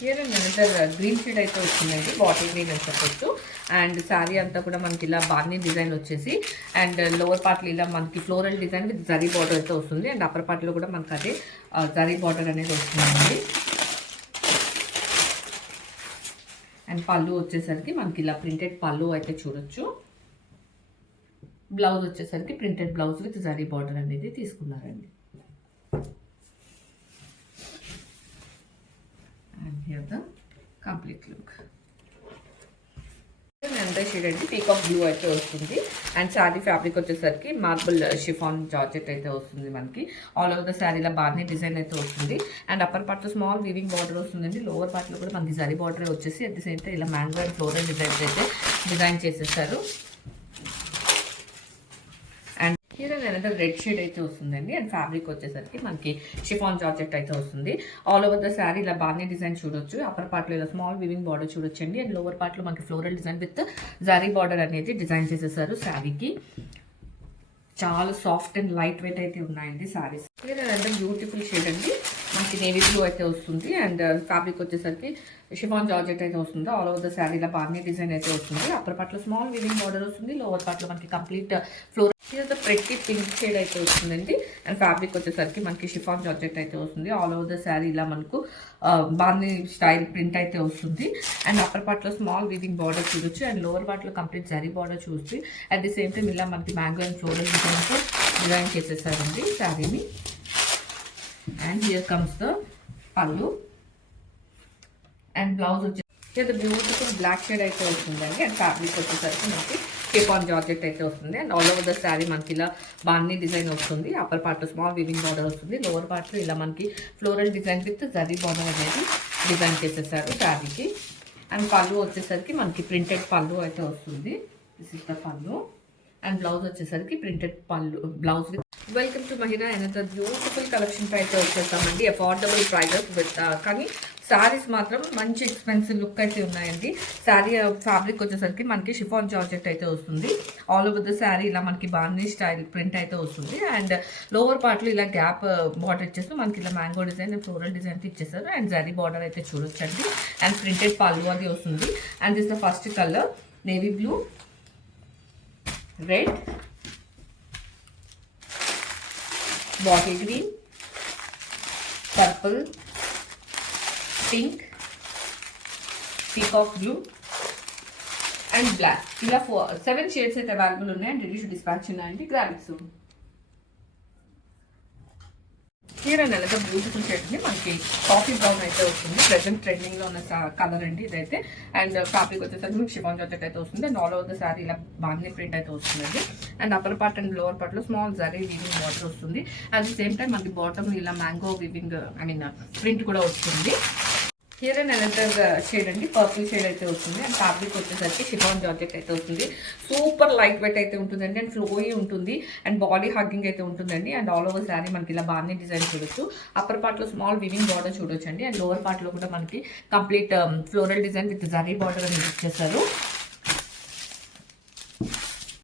Here and another green shade అయితే వచ్చిందండి, bottle green అని చెప్పొచ్చు. అండ్ శారీ అంతా కూడా మనకి ఇలా బార్నీ డిజైన్ వచ్చేసి అండ్ లోవర్ పార్ట్లో ఇలా మనకి floral design with zari border అయితే వస్తుంది. అండ్ అప్పర్ పార్ట్లో కూడా మనకి అదే జరీ బార్డర్ అనేది వస్తుందండి. అండ్ పళ్ళు వచ్చేసరికి మనకి ఇలా ప్రింటెడ్ పళ్ళు అయితే చూడొచ్చు. బ్లౌజ్ వచ్చేసరికి printed blouse with zari border అనేది తీసుకున్నారండి. And here the complete look. అంతా షేడ్ అండి పీకాక్ బ్లూ అయితే వస్తుంది. అండ్ శారీ ఫ్యాబ్రిక్ వచ్చేసరికి మార్బుల్ షిఫాన్ జార్జెట్ అయితే వస్తుంది. మనకి ఆల్ ఓవర్ ద శారీలో బార్నీ డిజైన్ అయితే వస్తుంది. అండ్ అప్పర్ పార్ట్లో స్మాల్ వీవింగ్ బార్డర్ వస్తుందండి. లోవర్ పార్ట్లో కూడా మనకి జరీ బార్డర్ వచ్చేసి అట్ ది సేమ్ టైం ఇలా మ్యాంగో అండ్ ఫ్లోరల్ డిజైన్స్ అయితే డిజైన్ చేసేసారు. Here and another red shade అయితే వస్తుందండి. అండ్ ఫ్యాబ్రిక్ వచ్చేసరికి మనకి షిఫాన్ జార్జెట్ అయితే వస్తుంది. ఆల్ ఓవర్ ద శారీ ఇలా బార్నీ డిజైన్ చూడొచ్చు. అప్పర్ పార్ట్లో ఇలా స్మాల్ వివింగ్ బార్డర్ చూడొచ్చండి. అండ్ లోవర్ పార్ట్లో మనకి ఫ్లోరల్ డిజైన్ విత్ జారీ బార్డర్ అనేది డిజైన్ చేసేసారు శారీకి. చాలా సాఫ్ట్ అండ్ లైట్ వెయిట్ అయితే ఉన్నాయండి saris. Here and another beautiful shade అండి, మనకి నేవీ బ్లూ అయితే వస్తుంది. అండ్ ఫ్యాబ్రిక్ వచ్చేసరికి షిఫాన్ జార్జెట్ అయితే వస్తుంది. ఆల్ ఓవర్ ద శారీలో బార్నీ డిజైన్ అయితే వస్తుంది. అప్పర్ పార్ట్లో స్మాల్ వివింగ్ బార్డర్ వస్తుంది. లోవర్ పార్ట్లో మనకి కంప్లీట్ ఫ్లోరల్ ప్రతి పింక్ షేడ్ అయితే వస్తుందండి. అండ్ ఫ్యాబ్రిక్ వచ్చేసరికి మనకి షిఫాన్ జార్జెట్ అయితే వస్తుంది. ఆల్ ఓవర్ ద శారీ ఇలా మనకు బార్నీ స్టైల్ ప్రింట్ అయితే వస్తుంది. అండ్ అప్పర్ పార్ట్లో స్మాల్ వివింగ్ బార్డర్ చూడొచ్చు. అండ్ లోవర్ పార్ట్లో కంప్లీట్ జరీ బార్డర్ చూసి అట్ ది సేమ్ టైం ఇలా మనకి మ్యాంగో అండ్ ఫ్లోరల్ డిజైన్తో డిజైన్ చేసేసారండి శారీని. అండ్ హియర్ కమ్స్ ద పళ్ళు. అండ్ బ్లౌజ్ వచ్చేసి బ్యూటిఫుల్ బ్లాక్ షేడ్ అయితే వస్తుందండి. అండ్ ఫ్యాబ్రిక్ వచ్చేసరికి మనకి షిఫాన్ జార్జెట్ అయితే వస్తుంది. And all over the sari మనకి ఇలా బార్నీ డిజైన్ వస్తుంది. Upper part small weaving border వస్తుంది. లోవర్ పార్ట్లో ఇలా మనకి floral design with zari border అనేది డిజైన్ చేసేసారు శారీకి. అండ్ పళ్ళు వచ్చేసరికి మనకి ప్రింటెడ్ పళ్ళు అయితే వస్తుంది. దిస్ ఇస్ ద పళ్ళు. అండ్ బ్లౌజ్ వచ్చేసరికి ప్రింటెడ్ పళ్ళు బ్లౌజ్ విత్. వెల్కమ్ టు మహిళా అనదర్ బ్యూటిఫుల్ కలెక్షన్ అయితే వచ్చేస్తామండి. అఫోర్డబుల్ ప్రైజెస్ విత్ కానీ శారీస్ మాత్రం మంచి ఎక్స్పెన్సివ్ లుక్ అయితే ఉన్నాయండి. శారీ ఫ్యాబ్రిక్ వచ్చేసరికి మనకి షిఫాన్ జార్జెట్ అయితే వస్తుంది. ఆల్ ఓవర్ ద శారీ ఇలా మనకి బార్నీ స్టైల్ ప్రింట్ అయితే వస్తుంది. అండ్ లోవర్ పార్ట్లో ఇలా గ్యాప్ బార్డర్ ఇచ్చేస్తూ మనకి ఇలా మ్యాంగో డిజైన్ ఫ్లోరల్ డిజైన్ ఇచ్చేసారు. అండ్ జరీ బార్డర్ అయితే చూడొచ్చండి. అండ్ ప్రింటెడ్ పళ్ళు అది వస్తుంది. And this the first colour navy blue, red, bottle green, purple, pink, peacock blue and black. ఇలా 7 షేడ్స్ అయితే అవైలబుల్ ఉన్నాయి అండ్ రెడీ టు డిస్పాచ్ ఉన్నాయండి. Grab it soon. Here and another beautiful shade అండి, మనకి coffee brown అయితే వస్తుంది. Present trending లో ఉన్న కలర్ అండి ఇదైతే. అండ్ ఫ్యాబ్రిక్ వచ్చేసరికి మీకు షిఫాన్ జార్జెట్ అయితే వస్తుంది. And all over the sari ఇలా బార్నీ ప్రింట్ అయితే వస్తుందండి. And upper part and lower part లో స్మాల్ జరీ వీవింగ్ బార్డర్ వస్తుంది. అట్ ది సేమ్ టైం మనకి బాటమ్ ఇలా మ్యాంగో వీవింగ్ ప్రింట్ కూడా వస్తుంది. హియర్ అండ్ అనదర్ షేడ్ అండి, పర్పుల్ షేడ్ అయితే వస్తుంది. అండ్ ఫ్యాబ్రిక్ వచ్చేసరికి షిఫాన్ జార్జెట్ అయితే వస్తుంది. సూపర్ లైట్ వెయిట్ అయితే ఉంటుందండి. అండ్ ఫ్లోయి ఉంటుంది. అండ్ బాడీ హగ్గింగ్ అయితే ఉంటుందండి. అండ్ ఆల్ ఓవర్ శారీ మనకి ఇలా బార్నీ డిజైన్ చూడొచ్చు. అప్పర్ పార్ట్లో స్మాల్ వివింగ్ బార్డర్ చూడొచ్చు అండి. అండ్ లోవర్ పార్ట్లో కూడా మనకి complete floral design with zari border అనేది ఇచ్చేసారు.